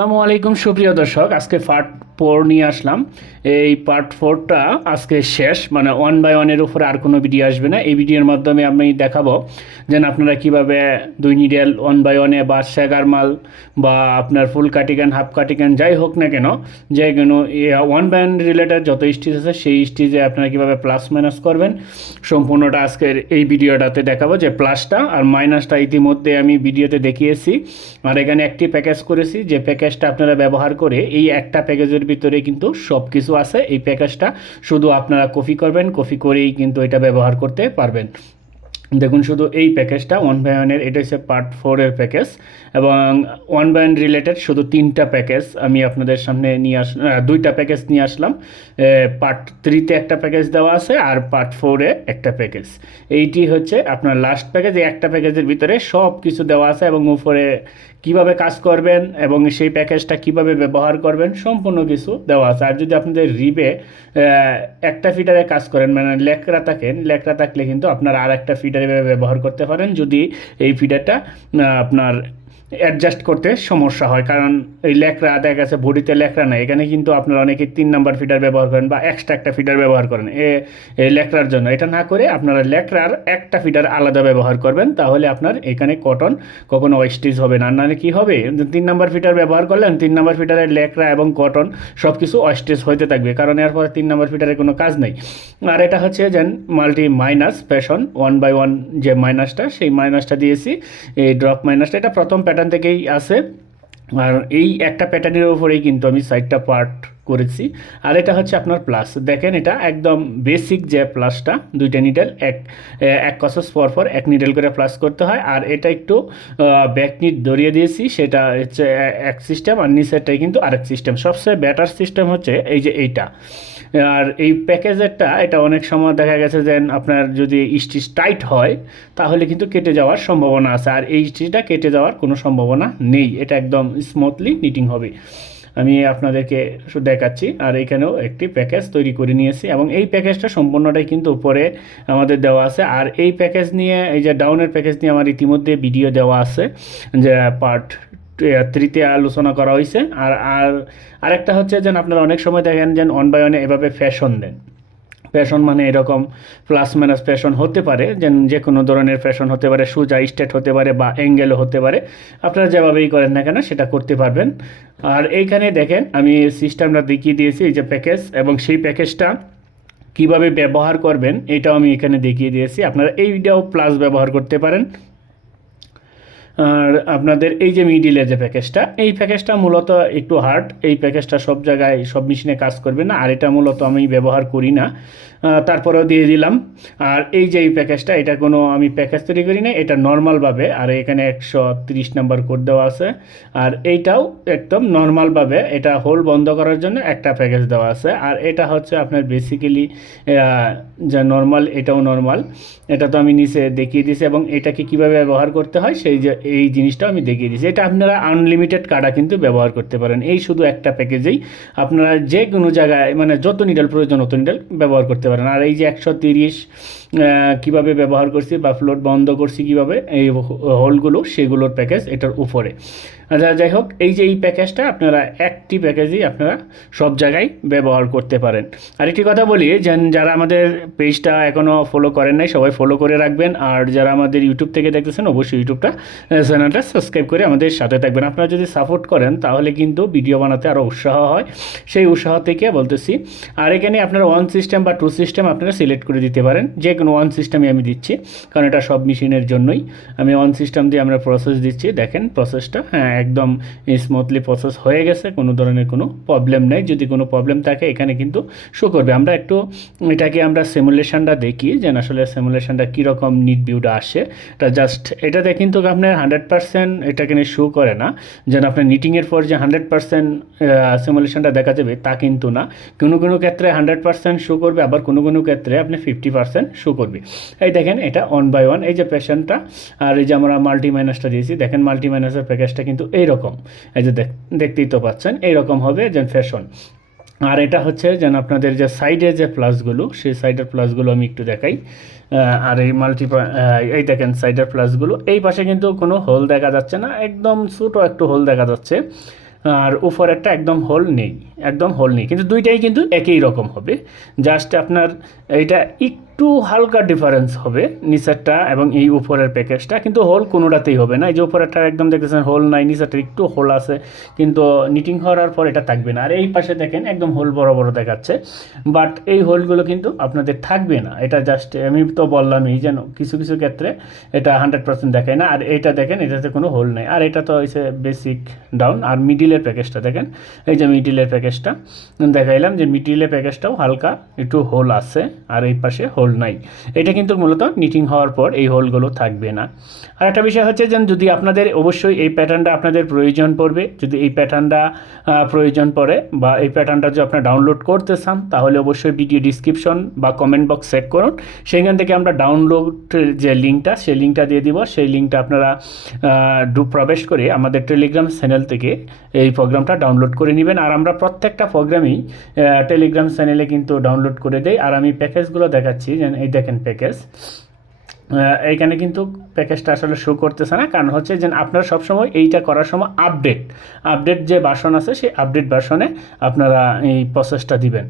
আসসালামু আলাইকুম সুপ্রিয় দর্শক, আজকে পার্ট 4 নিয়ে আসলাম। এই পার্ট 4টা আজকে শেষ, মানে ওয়ান বাই ওয়ানের উপরে আর কোনো ভিডিও আসবে না। এই ভিডিওর মাধ্যমে আমি দেখাবো যে আপনারা কিভাবে দুই নিডেল ওয়ান বাই ওয়ানে বা সেগার মাল বা আপনার ফুল কাটিগান হাফ কাটিগান যাই হোক না কেন, যে কোনো ওয়ান বাই ওয়ান রিলেটেড যত স্টিচ আছে সেই স্টিচে আপনারা কীভাবে প্লাস মাইনাস করবেন সম্পূর্ণটা আজকের এই ভিডিওটাতে দেখাবো। যে প্লাসটা আর মাইনাসটা ইতিমধ্যে আমি ভিডিওতে দেখিয়েছি, আর এখানে একটি প্যাকেজ করেছি। যে প্যাকেজটা আপনারা ব্যবহার করে এই একটা প্যাকেজের ভিতরে কিন্তু সব কিছু আছে। এই প্যাকেজটা শুধু আপনারা কপি করবেন, কপি করেই কিন্তু এটা ব্যবহার করতে পারবেন। দেখুন শুধু এই প্যাকেজটা ওয়ান বাই ওয়ানের, এটা হচ্ছে পার্ট 4-এর প্যাকেজ, এবং ওয়ান বাই ওয়ান রিলেটেড শুধু 3টা প্যাকেজ আমি আপনাদের সামনে নিয়ে আসলাম, 2টা প্যাকেজ নিয়ে আসলাম। পার্ট 3-তে একটা প্যাকেজ দেওয়া আছে আর পার্ট 4-এ একটা প্যাকেজ। এইটি হচ্ছে আপনার লাস্ট প্যাকেজ। এই একটা প্যাকেজের ভিতরে সব কিছু দেওয়া আছে এবং উপরে কিভাবে কাজ করবেন এবং সেই প্যাকেজটা কিভাবে ব্যবহার করবেন সম্পূর্ণ কিছু দেওয়া আছে। আর যদি আপনাদের রিবে একটা ফিডারে কাজ করেন, মানে লেকড়া থাকলে কিন্তু আপনারা আর একটা ফিডারে ব্যবহার করতে পারেন যদি এই ফিডারটা আপনার অ্যাডজাস্ট করতে সমস্যা হয়। কারণ এই লেকড়া দেখা গেছে বডিতে লেকড়া নাই, এখানে কিন্তু আপনারা অনেকে 3 নাম্বার ফিডার ব্যবহার করেন বা এক্সট্রা একটা ফিডার ব্যবহার করেন এই লেকড়ার জন্য। এটা না করে আপনারা লেকড়ার একটা ফিডার আলাদা ব্যবহার করবেন, তাহলে আপনার এখানে কটন কখনো ওয়েস্টেজ হবে না। নাহলে কী হবে, 3 নাম্বার ফিডার ব্যবহার করলেন, 3 নাম্বার ফিডারের লেকড়া এবং কটন সব কিছু ওয়েস্টেজ হইতে থাকবে, কারণ এরপরে 3 নাম্বার ফিডারের কোনো কাজ নেই। আর এটা হচ্ছে যেন multi minus fashion one by one, যে মাইনাসটা সেই মাইনাসটা দিয়েছি, এই ড্রপ মাইনাসটা, এটা প্রথম প্যাটার্ন থেকেই আছে। আর এই একটা প্যাটার্নের উপরেই কিন্তু আমি 4টা পার্ট করেছি। আর এটা হচ্ছে আপনার প্লাস, দেখেন এটা একদম বেসিক যে প্লাসটা, 2টা নিডেল এক কসস পর এক নিডেল করে প্লাস করতে হয়। আর এটা একটু ব্যাক নিট ধরিয়ে দিয়েছি, সেটা হচ্ছে এক সিস্টেম, আর নিচেরটাই কিন্তু আরেক সিস্টেম। সবচেয়ে বেটার সিস্টেম হচ্ছে এই যে এইটা। আর এই প্যাকেজেরটা এটা অনেক সময় দেখা গেছে যে আপনার যদি স্টিচ টাইট হয় তাহলে কিন্তু কেটে যাওয়ার সম্ভাবনা আছে, আর এই স্টিচটা কেটে যাওয়ার কোনো সম্ভাবনা নেই। এটা একদম স্মুথলি নিটিং হবে। আমি আপনাদেরকে দেখাচ্ছি। আর এখানেও একটি প্যাকেজ তৈরি করে নিয়েছি এবং এই প্যাকেজটা সম্পূর্ণটাই কিন্তু উপরে আমাদের দেওয়া আছে। আর এই প্যাকেজ নিয়ে, এই যে ডাউনের প্যাকেজ নিয়ে আমার ইতিমধ্যে ভিডিও দেওয়া আছে, যে পার্ট 3-তে আলোচনা করা হয়েছে। আর আর আরেকটা হচ্ছে যেন আপনারা অনেক সময় দেখেন যেন ওয়ান বাই ওয়ানে এভাবে ফ্যাশন দেন। ফ্যাশন মানে এরকম প্লাস মাইনাস ফ্যাশন হতে পারে, যে কোনো ধরনের ফ্যাশন হতে পারে, সোজা স্ট্রেট হতে পারে বা অ্যাঙ্গেলও হতে পারে। আপনারা যেভাবেই করেন না কেন সেটা করতে পারবেন। আর এইখানে দেখেন আমি সিস্টেমটা দেখিয়ে দিয়েছি, এই যে প্যাকেজ, এবং সেই প্যাকেজটা কিভাবে ব্যবহার করবেন এটাও আমি এখানে দেখিয়ে দিয়েছি। আপনারা এইটাও প্লাস ব্যবহার করতে পারেন। আর আপনাদের এই যে মিডিলের যে প্যাকেজটা, এই প্যাকেজটা মূলত একটু হার্ড। এই প্যাকেজটা সব জায়গায় সব মেশিনে কাজ করবে না, আর এটা মূলত আমি ব্যবহার করি না, তারপরেও দিয়ে দিলাম। আর এই যে এই প্যাকেজটা, এটা কোনো আমি প্যাকেজ তৈরি করি না, এটা নর্মালভাবে। আর এখানে 130 নাম্বার কোড দেওয়া আছে। আর এইটাও একদম নর্মালভাবে, এটা হোল বন্ধ করার জন্য একটা প্যাকেজ দেওয়া আছে। আর এটা হচ্ছে আপনার বেসিক্যালি যা নর্মাল, এটাও নর্মাল। এটা তো আমি নিচে দেখিয়ে দিয়েছি, এবং এটাকে কীভাবে ব্যবহার করতে হয় সেই যে এই জিনিসটা আমি দেখিয়ে দিয়েছি। এটা আপনারা আনলিমিটেড কাটা কিন্তু ব্যবহার করতে পারেন, এই শুধু একটা প্যাকেজেই আপনারা যে কোনো জায়গায় মানে যত নিডেল প্রয়োজন তত নিডেল ব্যবহার করতে পারেন। আর এই যে 130 কীভাবে ব্যবহার করছি বা ফ্লোট বন্ধ করছি কীভাবে, এই হোলগুলো সেগুলোর প্যাকেজ এটার উপরে। আচ্ছা যাই হোক, এই যে এই প্যাকেজটা আপনারা একটি প্যাকেজই আপনারা সব জায়গায় ব্যবহার করতে পারেন। আর একটি কথা বলি, যারা আমাদের পেজটা এখনও ফলো করেন নাই সবাই ফলো করে রাখবেন। আর যারা আমাদের ইউটিউব থেকে দেখতেছেন অবশ্যই ইউটিউবটা চ্যানেলটা সাবস্ক্রাইব করে আমাদের সাথে থাকবেন। আপনারা যদি সাপোর্ট করেন তাহলে কিন্তু ভিডিও বানাতে আরও উৎসাহ হয়, সেই উৎসাহ থেকে বলতেছি। আর এখানে আপনারা 1 সিস্টেম বা 2 সিস্টেম আপনারা সিলেক্ট করে দিতে পারেন, যে কোনো 1 সিস্টেমই আমি দিচ্ছি, কারণ এটা সব মেশিনের জন্যই আমি 1 সিস্টেম দিয়ে আমরা প্রসেস দিচ্ছি। দেখেন প্রসেসটা, হ্যাঁ একদম স্মুথলি প্রসেস হয়ে গেছে, কোনো ধরনের কোনো প্রবলেম নেই। যদি কোনো প্রবলেম থাকে এখানে কিন্তু শো করবে। আমরা একটু এটাকে আমরা সিমুলেশনটা দেখি যে আসলে সিমুলেশনটা কীরকম নিট ভিউটা আসে। এটা জাস্ট এটাতে কিন্তু আপনার 100% এটা কিনে শো করে না, যেন আপনার নিটিংয়ের পর যে 100% সিমুলেশনটা দেখা যাবে তা কিন্তু না। কোনো কোনো ক্ষেত্রে 100% শো করবে, আবার কোনো কোনো ক্ষেত্রে আপনি 50% শো করবে। এই দেখেন এটা 1 বাই 1, এই যে প্যাশনটা আর এই যে আমরা মাল্টি মাইনাসটা দিয়েছি, দেখেন মাল্টি মাইনাসের প্যাকেজটা কিন্তু এইরকম, এই যে দেখতেই তো পাচ্ছেন এইরকম হবে যেন ফ্যাশন। আর এটা হচ্ছে যেন আপনাদের যে সাইডে যে প্লাসগুলো, সেই সাইডের প্লাসগুলো আমি একটু দেখাই। আর এই এই দেখেন সাইডের প্লাসগুলো, এই পাশে কিন্তু কোনো হোল দেখা যাচ্ছে না, একদম ছোটো একটু হোল দেখা যাচ্ছে। আর উপরেরটা একদম হোল নেই, একদম হোল নেই, কিন্তু দুইটাই কিন্তু একই রকম হবে। জাস্ট আপনার এইটা একটু হালকা ডিফারেন্স হবে নিচেরটা এবং এই উপরের প্যাকেজটা, কিন্তু হোল কোনোটাতেই হবে না। এই যে উপরেরটা একদম দেখতেছেন হোল নাই, নিচেরটা একটু হোল আছে, কিন্তু নিটিং করার পর এটা থাকবে না। আর এই পাশে দেখেন একদম হোল বড় বড় দেখাচ্ছে, বাট এই হোলগুলো কিন্তু আপনাদের থাকবে না। এটা জাস্ট আমি তো বললামই যেন কিছু কিছু ক্ষেত্রে এটা 100% দেখায় না। আর এটা দেখেন এটাতে কোনো হোল নেই। আর এটা তো হয়েছে বেসিক ডাউন। আর মিডিলের প্যাকেজটা দেখেন, এই যে মিডিলের প্যাকেজটা দেখাইলাম যে মিডিলের প্যাকেজটাও হালকা একটু হোল আছে, আর এই পাশে হোল নাই। এটা কিন্তু মূলত নিটিং হওয়ার পর এই হোলগুলো থাকবে না। আর একটা বিষয় হচ্ছে যে যদি আপনাদের অবশ্যই এই প্যাটার্নটা আপনাদের প্রয়োজন পড়বে, যদি এই প্যাটার্নটা প্রয়োজন পড়ে বা এই প্যাটার্নটা যদি আপনারা ডাউনলোড করতে চান, তাহলে অবশ্যই ভিডিও ডিসক্রিপশন বা কমেন্ট বক্স চেক করুন। সেখান থেকে আমরা ডাউনলোডের যে লিঙ্কটা, সেই লিঙ্কটা দিয়ে দিব। সেই লিঙ্কটা আপনারা প্রবেশ করে আমাদের টেলিগ্রাম চ্যানেল থেকে এই প্রোগ্রামটা ডাউনলোড করে নেবেন। আর আমরা প্রত্যেকটা প্রোগ্রামই টেলিগ্রাম চ্যানেলে কিন্তু ডাউনলোড করে দেই। আর আমি প্যাকেজগুলো দেখাচ্ছি, যেন এই দেখেন প্যাকেজ, এইখানে কিন্তু প্যাকেজটা আসলে শো করতেছে না, কারণ হচ্ছে যে আপনারা সবসময় এইটা করার সময় আপডেট যে ভার্সন আছে সেই আপডেট ভার্সনে আপনারা এই প্রসেসটা দিবেন।